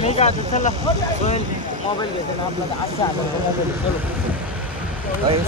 नाही का चला मोबाईल घेते ना आपला 800,000 मोबाईल